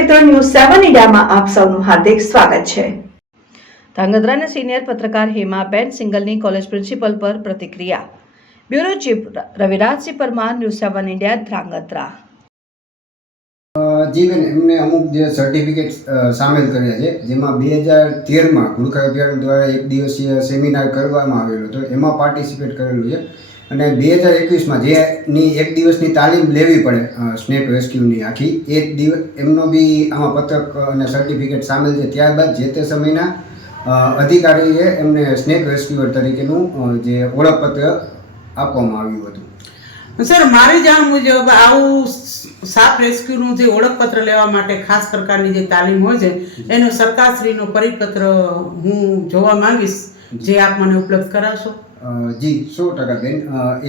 મિત્રો ન્યૂઝ સેવન ઇન્ડિયામાં આપ સૌનું હાર્દિક સ્વાગત છે ધાંગધ્રાના સિનિયર પત્રકાર હેમાબેન સિંગલની કોલેજ પ્રિન્સિપલ પર પ્રતિક્રિયા bureau chief Ravirajsinh Parmar news seven India Dhrangadhra જીવન એમને અમુક જે સર્ટિફિકેટ સામેલ કર્યા છે જેમાં બે હજાર તેરમાં ગુરુખા દ્વારા એક દિવસીય સેમિનાર કરવામાં આવેલો હતો એમાં પાર્ટિસિપેટ કરેલું છે અને બે હજાર એકવીસમાં જેની એક દિવસની તાલીમ લેવી પડે સ્નેક રેસ્ક્યુની આખી એ દિવસ એમનો બી આમાં પત્રક અને સર્ટિફિકેટ સામેલ છે ત્યારબાદ જે તે સમયના અધિકારીએ એમને સ્નેક રેસ્ક્યુઅર તરીકેનું જે ઓળખપત્ર આપવામાં આવ્યું હતું સર મારી જાણ મુજબ આવું સાપ રેસ્ક્યુનું જે ઓળખપત્ર લેવા માટે ખાસ પ્રકારની જે તાલીમ હોય છે એનો સરકારશ્રીનો પરિપત્ર હું જોવા માંગીશ જે આપ મને ઉપલબ્ધ કરાવશો જી સો ટકા બેન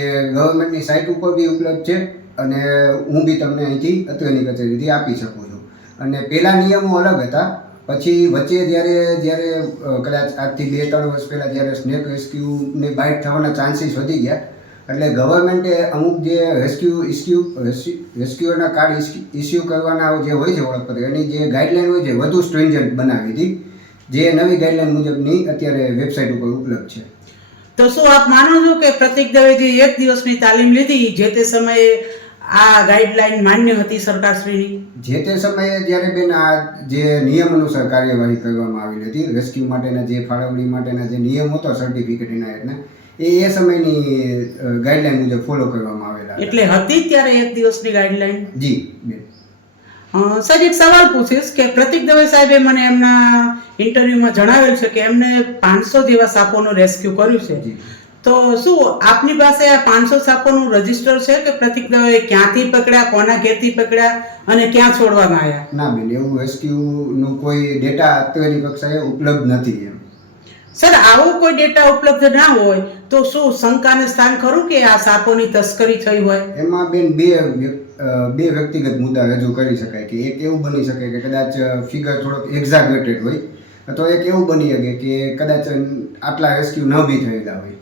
એ ગવર્મેન્ટની સાઇટ ઉપર બી ઉપલબ્ધ છે અને હું બી તમને અહીંથી અત્યારની કચેરીથી આપી શકું છું અને પહેલાં નિયમો અલગ હતા પછી વચ્ચે જ્યારે જ્યારે કદાચ આજથી બે ત્રણ વર્ષ પહેલાં જ્યારે સ્નેક રેસ્ક્યુને બાઇટ થવાના ચાન્સીસ વધી ગયા એટલે ગવર્મેન્ટે અમુક જે રેસ્ક્યુ ઇસ્ક્યુ રેસ્ક્યુઅરના કાર્ડ ઇસ્યુ કરવાના જે હોય છે ઓળખપત્ર એની જે ગાઈડલાઇન હોય છે વધુ સ્ટ્રિન્જન્ટ બનાવી હતી જે નવી ગાઈડલાઇન મુજબની અત્યારે વેબસાઇટ ઉપર ઉપલબ્ધ છે તો શું આપ માનો છો કે પ્રતિક દવે જે એક દિવસની તાલીમ લીધી જે તે સમયે આ ગાઈડલાઈન માન્ય હતી સરકારશ્રીની જે તે સમયે જ્યારે બેન આ જે નિયમ અનુસાર કાર્યવાહી કરવામાં આવી હતી રેસ્ક્યુ માટેના જે ફાળવણી માટેના જે નિયમ હતો સર્ટિફિકેટના એટલે એ એ સમયની ગાઈડલાઈન મુજબ ફોલો કરવામાં આવેલા એટલે હતી ત્યારે એક દિવસની ગાઈડલાઈન જી બેન સાહેબ એક સવાલ પૂછીશ કે પ્રતિક દવે સાહેબે મને એમના ઇન્ટરવ્યુમાં જણાવેલ છે કે એમને પાંચસો જેવા સાપોનો રેસ્ક્યુ કર્યું છે તો શું આપની પાસે આ પાંચસો સાપોનું રજીસ્ટર છે કે પ્રતિક દવે ક્યાંથી પકડ્યા કોના ઘેરથી પકડ્યા અને ક્યાં છોડવામાં આવ્યા ના બેન એવું રેસ્ક્યુનું કોઈ ડેટા અત્યારની કક્ષાએ ઉપલબ્ધ નથી એમ સર આવો કોઈ ડેટા ઉપલબ્ધ ના હોય તો શું શંકાને સ્થાન ખરું કે આ સાપોની તસ્કરી થઈ હોય એમાં બેન બે બે વ્યક્તિગત મુદ્દા રજૂ કરી શકાય કે એક એવું બની શકે કે કદાચ ફિગર થોડોક એક્ઝાગ્યુટેડ હોય તો એક એવું બની શકે કે કદાચ આટલા રેસ્ક્યુ ન બી થયેલા હોય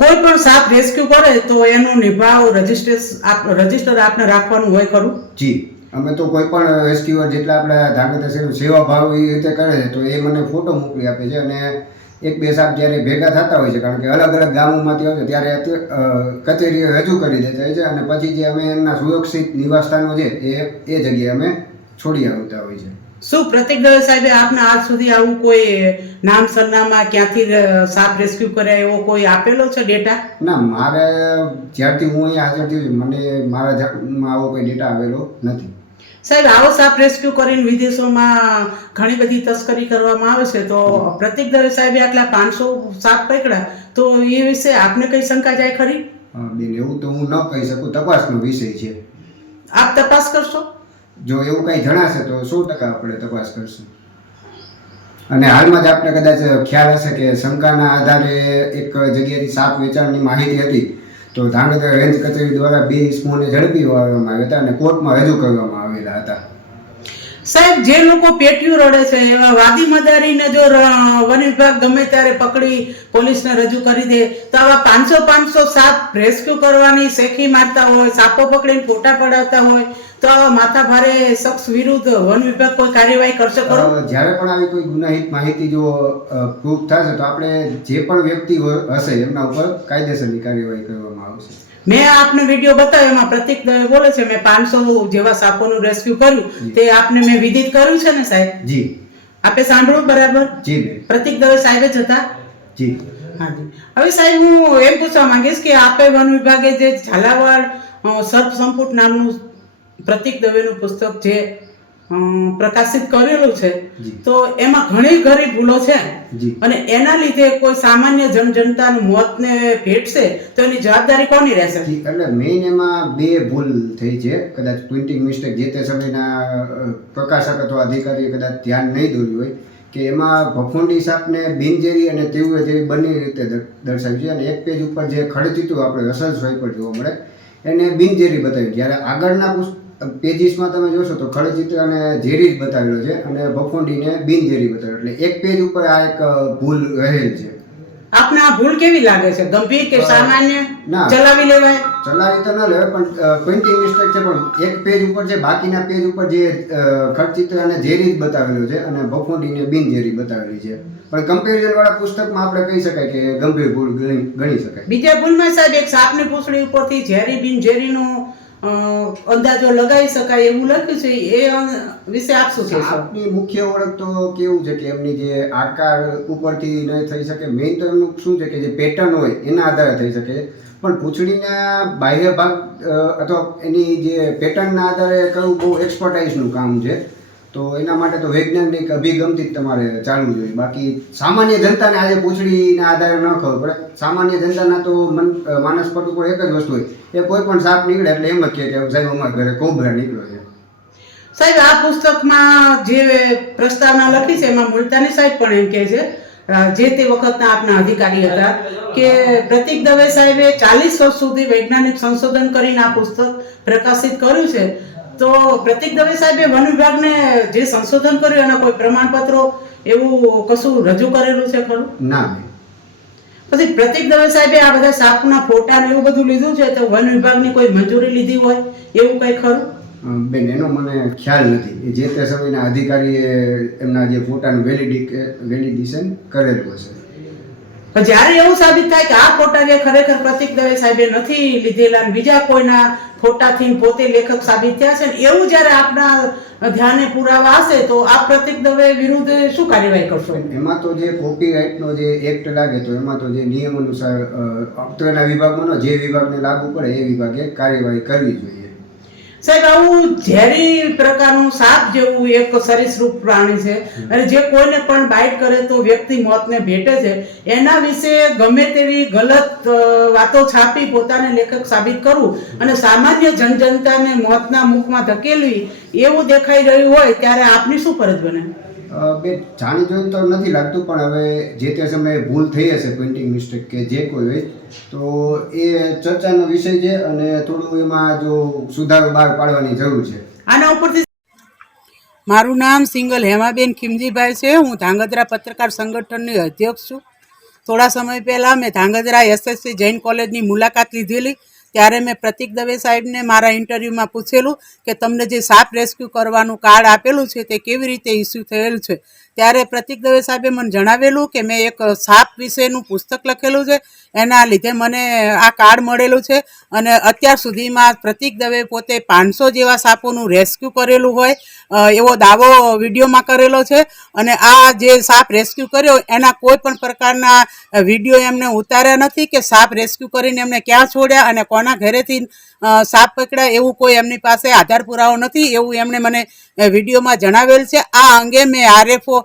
કોઈ પણ સાપ રેસ્ક્યુ કરે તો એનો નિભાવ રજિસ્ટ્રેશન રજીસ્ટર આપને રાખવાનું હોય ખરું જી અમે તો કોઈ પણ રેસ્ક્યુઅર જેટલા આપણા ધાગતા છે સેવા ભાવ એ રીતે કરે છે તો એ મને ફોટો મોકલી આપે છે અને એક બે સાપ જ્યારે ભેગા થતા હોય છે કારણ કે અલગ અલગ ગામોમાંથી આવે ત્યારે કચેરીઓ રજૂ કરી દેતા હોય છે અને પછી જે અમે એમના સુરક્ષિત નિવાસસ્થાનો છે એ એ જગ્યાએ અમે છોડી આવતા હોય છે શું પ્રતિક દવે સાહેબે આપને આજ સુધી આવું કોઈ નામ સરનામા ક્યાંથી સાપ રેસ્ક્યુ કર્યા એવો કોઈ આપેલો છે ડેટા ના મારે જ્યારથી હું અહીંયા હાજર થયો મને મારા જાતમાં આવો કોઈ ડેટા આવેલો નથી સાહેબ આવો સાપ રેસ્ક્યુ કરીને વિદેશોમાં ઘણી બધી તસ્કરી કરવામાં આવે છે તો પ્રતિક દવે સાહેબે આટલા પાંચસો સાપ પકડ્યા તો એ વિશે આપને કઈ શંકા જાય ખરી બેન એવું તો હું ન કહી શકું તપાસનો વિષય છે આપ તપાસ કરશો જો એવું કંઈ જણાશે તો સો ટકા આપણે તપાસ કરશું અને હાલમાં જ આપણે કદાચ ખ્યાલ હશે કે શંકાના આધારે એક જગ્યાએથી સાપ વેચાણની માહિતી હતી તો ધાંગધ્રા રેન્જ કચેરી દ્વારા બે ઇસમોને ઝડપી વાળવામાં આવ્યા હતા અને કોર્ટમાં રજૂ કરવામાં આવેલા હતા સાહેબ જે લોકો પેટીયું રડે છે એવા વાદી મદારીને જો વન વિભાગ ગમે ત્યારે પકડી પોલીસને રજૂ કરી દે તો આવા પાંચસો પાંચસો સાપ રેસ્ક્યુ કરવાની શેખી મારતા હોય સાપો પકડીને ફોટા પડાવતા હોય તો માતા ભારે શખ્સ વિરુદ્ધ વન વિભાગ કોઈ કાર્યવાહી કરશે ખરો જ્યારે પણ આવી કોઈ ગુનાહિત માહિતી જો પ્રૂફ થશે તો આપણે જે પણ વ્યક્તિ હશે એમના ઉપર કાયદેસરની કાર્યવાહી કરવામાં આવશે મેં આપને વિડીયો બતાવ્યો એમાં પ્રતિક દવે બોલે છે મેં પાંચસો જેવા સાપોનું રેસ્ક્યુ કર્યું તે આપને મેં વિદિત કર્યું છે ને સાહેબ જી આપે સાંભળ્યું બરાબર જી પ્રતિક દવે સાહેબ જ હતા જી હા જી હવે સાહેબ હું એમ પૂછવા માંગીશ કે આપે વન વિભાગે જે ઝાલાવાડ સર્પ સંપુટ નામનું પ્રતિક દવેનું પુસ્તક જે પ્રકાશિત કરેલું છે તો એમાં ઘણી ઘણી ભૂલો છે અને એના લીધે કોઈ સામાન્ય જનજનતાનું મોતને ભેટશે તો એની જવાબદારી કોની રહેશે એટલે મેઇન એમાં બે ભૂલ થઈ છે કદાચ પ્રિન્ટિંગ મિસ્ટેક જે તે સમયના પ્રકાશક અથવા અધિકારીએ કદાચ ધ્યાન નહીં દોર્યું હોય કે એમાં ભફુંડી સાપને બિનજેરી અને તીવ્ર જેવી બંને રીતે દર્શાવ્યું છે અને એક પેજ ઉપર જે ખડચીતું આપણે અસલ સોય પર જોવા મળે એને બિનજેરી બતાવ્યું જ્યારે આગળના પુસ્તક પેજીસમાં તમે જોશો તો ખડચિત્રને ઝેરી જ બતાવેલો છે અને ભખુંડીને બિનઝેરી બતાવેલો એટલે એક પેજ ઉપર આ એક ભૂલ રહેલ છે આપને આ ભૂલ કેવી લાગે છે ગંભીર કે સામાન્ય ચલાવી લેવાય ચલાવી તો ન લેવાય પણ પેઇન્ટિંગ મિસ્ટેક છે પણ એક પેજ ઉપર છે બાકીના પેજ ઉપર જે ખડચિત્ર અને ઝેરી જ બતાવેલું છે અને ભખુંડીને બિનઝેરી બતાવેલી છે પણ કમ્પેરિઝન વાળા પુસ્તકમાં આપણે કહી શકાય કે ગંભીર ભૂલ ગણી શકાય બીજા ભૂલમાં સાહેબ એક સાપની પૂછડી ઉપરથી ઝેરી બિનઝેરીનું અંદાજો લગાવી શકાય એવું લખ્યું છે એ વિશે આપ શું આપની મુખ્ય ઓળખ તો કેવું છે કે એમની જે આકાર ઉપરથી ન થઈ શકે મેઇન તો એમનું શું છે કે જે પેટર્ન હોય એના આધારે થઈ શકે પણ પૂંછડીના બાહ્ય ભાગ અથવા એની જે પેટર્નના આધારે કરવું બહુ એક્સપર્ટાઇઝનું કામ છે તો એના માટે તો વૈજ્ઞાનિક અભિગમથી જ તમારે ચાલવું જોઈએ બાકી સામાન્ય જનતાને આજે પૂછડીના આધારે ન ખબર પડે સામાન્ય જનતાના તો મન માનસ પટ ઉપર એક જ વસ્તુ હોય એ કોઈ પણ સાપ નીકળે એટલે એમ જ કહે કે સાહેબ અમારા ઘરે કોબરા નીકળ્યો છે સાહેબ આ પુસ્તકમાં જે પ્રસ્તાવના લખી છે એમાં મુલતાની સાહેબ પણ એમ કહે છે જે તે વખતના આપના અધિકારી હતા કે પ્રતિક દવે સાહેબે ચાલીસ વર્ષ સુધી વૈજ્ઞાનિક સંશોધન કરીને આ પુસ્તક પ્રકાશિત કર્યું છે તો પ્રતિક દવે સાહેબે વન વિભાગને જે સંશોધન કર્યું એના કોઈ પ્રમાણપત્રો એવું કશું રજૂ કરેલું છે ખરું ના પછી પ્રતિક દવે સાહેબે આ બધા સાપના ફોટા ને એવું બધું લીધું છે તો વન વિભાગની કોઈ મંજૂરી લીધી હોય એવું કંઈ ખરું બેન એનો મને ખ્યાલ નથી જે તે સમયના અધિકારીએ એમના જે ફોટાનું વેલિડિક વેલિડેશન કરેલું હશે જ્યારે એવું સાબિત થાય કે આ ફોટા ફોટાને ખરેખર પ્રતિક દવે સાહેબે નથી લીધેલા અને બીજા કોઈના ફોટાથી પોતે લેખક સાબિત થયા છે ને એવું જ્યારે આપના ધ્યાને પુરાવા હશે તો આ પ્રતિક દવે વિરુદ્ધ શું કાર્યવાહી કરશો એમાં તો જે કોપીરાઇટનો જે એક્ટ લાગે તો એમાં તો જે નિયમ અનુસાર અપત્રના વિભાગમાં જે વિભાગને લાગુ પડે એ વિભાગે કાર્યવાહી કરવી જોઈએ સાહેબ આવું ઝેરી પ્રકારનું સાપ જેવું એક સરીસૃપ પ્રાણી છે અને જે કોઈને પણ બાઇટ કરે તો વ્યક્તિ મોતને ભેટે છે એના વિશે ગમે તેવી ગલત વાતો છાપી પોતાને લેખક સાબિત કરવું અને સામાન્ય જનજનતાને મોતના મુખમાં ધકેલવી એવું દેખાઈ રહ્યું હોય ત્યારે આપની શું ફરજ બને બે જાણી જોઈ તો નથી લાગતું પણ હવે જે તે સમયે ભૂલ થઈ હશે પેઇન્ટિંગ મિસ્ટેક કે જે કોઈ હોય તો એ ચર્ચાનો વિષય છે અને થોડું એમાં જો સુધારો બહાર પાડવાની જરૂર છે આના ઉપરથી મારું નામ સિંગલ હેમાબેન ખીમજીભાઈ છે હું ધાંગધ્રા પત્રકાર સંગઠનની અધ્યક્ષ છું થોડા સમય પહેલાં મેં ધાંગધ્રા એસએસસી જૈન કોલેજની મુલાકાત લીધેલી ત્યારે મેં પ્રતિક દવે સાહેબને મારા ઇન્ટરવ્યૂમાં પૂછેલું કે તમને જે સાપ રેસ્ક્યુ કરવાનું કાર્ડ આપેલું છે તે કેવી રીતે ઇસ્યુ થયેલ છે ત્યારે પ્રતિક દવે સાહેબે મને જણાવેલું કે મેં એક સાપ વિશેનું પુસ્તક લખેલું છે એના લીધે મને આ કાર્ડ મળેલું છે અને અત્યાર સુધીમાં પ્રતિક દવે પોતે પાંચસો જેવા સાપોનું રેસ્ક્યુ કરેલું હોય એવો દાવો વિડીયોમાં કરેલો છે અને આ જે સાપ રેસ્ક્યુ કર્યો એના કોઈ પણ પ્રકારના વિડીયો એમને ઉતાર્યા નથી કે સાપ રેસ્ક્યુ કરીને એમને ક્યાં છોડ્યા અને કોના ઘરેથી સાપ પકડ્યા એવું કોઈ એમની પાસે આધાર પુરાવો નથી એવું એમણે મને વિડીયોમાં જણાવેલ છે આ અંગે મેં આરએફઓ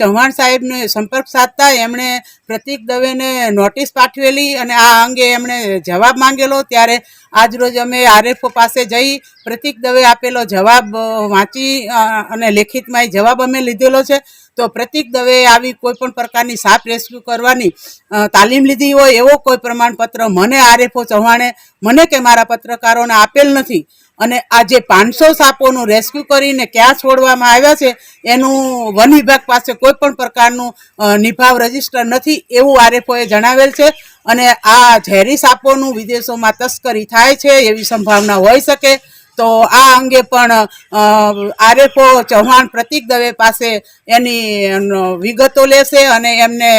ચૌહાણ સાહેબને સંપર્ક સાધતા એમણે પ્રતિક દવેને નોટિસ પાઠવેલી અને આ અંગે એમણે જવાબ માંગેલો ત્યારે આજરોજ અમે આરએફઓ પાસે જઈ પ્રતિક દવે આપેલો જવાબ વાંચી અને લેખિતમાં એ જવાબ અમે લીધેલો છે તો પ્રતિક દવે આવી કોઈ પણ પ્રકારની સાપ રેસ્ક્યુ કરવાની તાલીમ લીધી હોય એવો કોઈ પ્રમાણપત્ર મને આરએફઓ ચૌહાણે મને કે મારા પત્રકારોને આપેલ નથી અને આ જે પાંચસો સાપોનું રેસ્ક્યુ કરીને ક્યાં છોડવામાં આવ્યા છે એનું વન વિભાગ પાસે કોઈ પણ પ્રકારનું નિભાવ રજિસ્ટર નથી એવું આરએફઓએ જણાવેલ છે અને આ ઝેરી સાપોનું વિદેશોમાં તસ્કરી થાય છે એવી સંભાવના હોઈ શકે તો આ અંગે પણ આરએફઓ ચૌહાણ પ્રતિક દવે પાસે એની વિગતો લેશે અને એમને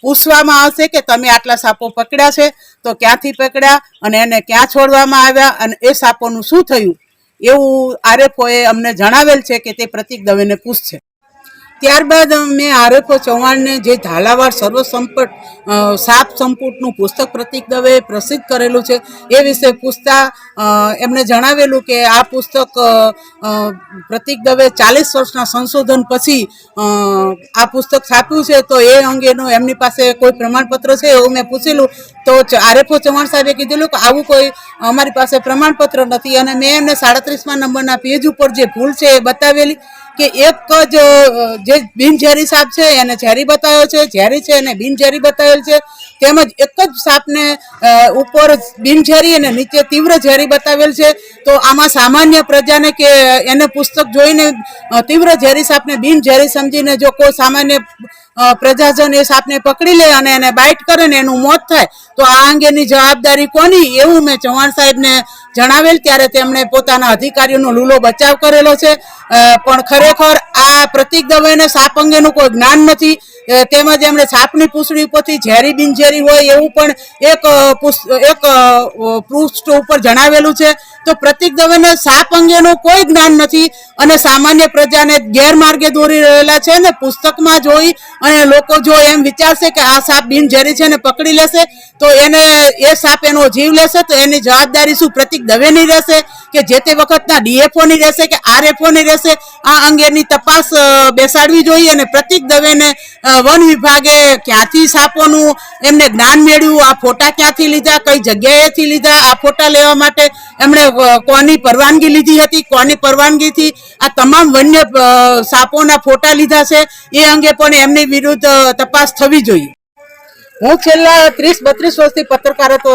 પૂછવામાં આવશે કે તમે આટલા સાપો પકડ્યા છે તો ક્યાંથી પકડ્યા અને એને ક્યાં છોડવામાં આવ્યા અને એ સાપોનું શું થયું એવું આરએફઓએ અમને જણાવેલ છે કે તે પ્રતિક દવેને પૂછશે ત્યારબાદ મેં આરએફઓ ચૌહાણને જે ઝાલાવાડ સર્વસંપટ સાપ સંપુટનું પુસ્તક પ્રતિક દવે પ્રસિદ્ધ કરેલું છે એ વિશે પૂછતા એમણે જણાવેલું કે આ પુસ્તક પ્રતિક દવે ચાલીસ વર્ષના સંશોધન પછી આ પુસ્તક છાપ્યું છે તો એ અંગેનું એમની પાસે કોઈ પ્રમાણપત્ર છે એવું મેં પૂછેલું તો આરએફઓ ચૌહાણ સાહેબે કીધેલું કે આવું કોઈ અમારી પાસે પ્રમાણપત્ર નથી અને મેં એમને સાડત્રીસમાં નંબરના પેજ ઉપર જે ભૂલ છે એ બતાવેલી કે એક જ જે બિનઝેરી સાપ છે એને ઝેરી બતાવ્યો છે ઝેરી છે એને બિનઝેરી બતાવેલ છે તેમજ એક જ સાપને ઉપર બિનઝેરી અને નીચે તીવ્ર ઝેરી બતાવેલ છે તો આમાં સામાન્ય પ્રજાને કે એને પુસ્તક જોઈને તીવ્ર ઝેરી સાપને બિનઝેરી સમજીને જો કોઈ સામાન્ય પ્રજાજન એ સાપને પકડી લે અને એને બાઇટ કરે ને એનું મોત થાય તો આ અંગેની જવાબદારી કોની એવું મેં ચૌહાણ સાહેબને જણાવેલ ત્યારે તેમણે પોતાના અધિકારીઓનો લૂલો બચાવ કરેલો છે પણ ખરેખર આ પ્રતિક દવાઈને સાપ અંગેનું કોઈ જ્ઞાન નથી તેમજ એમણે સાપની પૂંછડી ઉપરથી ઝેરી બિનઝેરી હોય એવું પણ એક એક પૃષ્ઠ ઉપર જણાવેલું છે તો પ્રતિક દવેને સાપ અંગેનું કોઈ જ્ઞાન નથી અને સામાન્ય પ્રજાને ગેરમાર્ગે દોરી રહેલા છે ને પુસ્તકમાં જોઈ અને લોકો જો એમ વિચારશે કે આ સાપ બિનઝેરી છે ને પકડી લેશે તો એને એ સાપ એનો જીવ લેશે તો એની જવાબદારી શું પ્રતિક દવેની રહેશે કે જે તે વખતના ડીએફઓની રહેશે કે આરએફઓની રહેશે આ અંગેની તપાસ બેસાડવી જોઈએ અને પ્રતિક દવેને વન વિભાગે ક્યાંથી સાપોનું એમને જ્ઞાન મેળવ્યું આ ફોટા ક્યાંથી લીધા કઈ જગ્યાએથી લીધા આ ફોટા લેવા માટે એમણે કોની પરવાનગી લીધી હતી કોની પરવાનગીથી આ તમામ વન્ય સાપોના ફોટા લીધા છે એ અંગે પણ એમની વિરુદ્ધ તપાસ થવી જોઈએ હું છેલ્લા ત્રીસ બત્રીસ વર્ષથી પત્રકારત્વ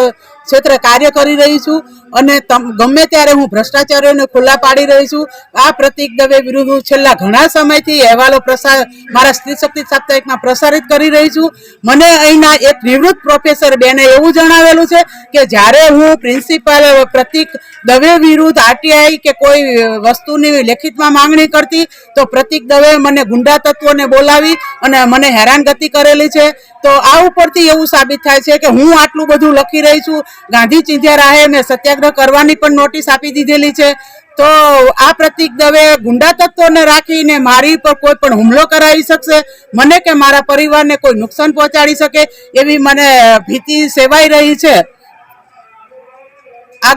ક્ષેત્રે કાર્ય કરી રહી છું અને ગમે ત્યારે હું ભ્રષ્ટાચારીઓને ખુલ્લા પાડી રહી છું આ પ્રતિક દવે વિરુદ્ધ હું છેલ્લા ઘણા સમયથી અહેવાલો પ્રસાર મારા સ્ત્રી શક્તિ સાપ્તાહિકમાં પ્રસારિત કરી રહી છું મને અહીંના એક નિવૃત્ત પ્રોફેસર બેને એવું જણાવેલું છે કે જ્યારે હું પ્રિન્સિપાલ પ્રતિક દવે વિરુદ્ધ આરટીઆઈ કે કોઈ વસ્તુની લેખિતમાં માંગણી કરતી તો પ્રતિક દવે મને ગુંડા તત્વોને બોલાવી અને મને હેરાનગતિ કરેલી છે તો આ ઉપરથી એવું સાબિત થાય છે કે હું આટલું બધું લખી રહી છું ગાંધી ચિંધ્યા રાહે મેં સત્યાગ્રહ કરવાની પણ નોટિસ આપી દીધેલી છે તો આ પ્રતિક દવે ગુંડા તત્વોને રાખીને મારી પર કોઈ પણ હુમલો કરાવી શકશે મને કે મારા પરિવારને કોઈ નુકસાન પહોંચાડી શકે એવી મને ભીતિ સેવાઈ રહી છે આ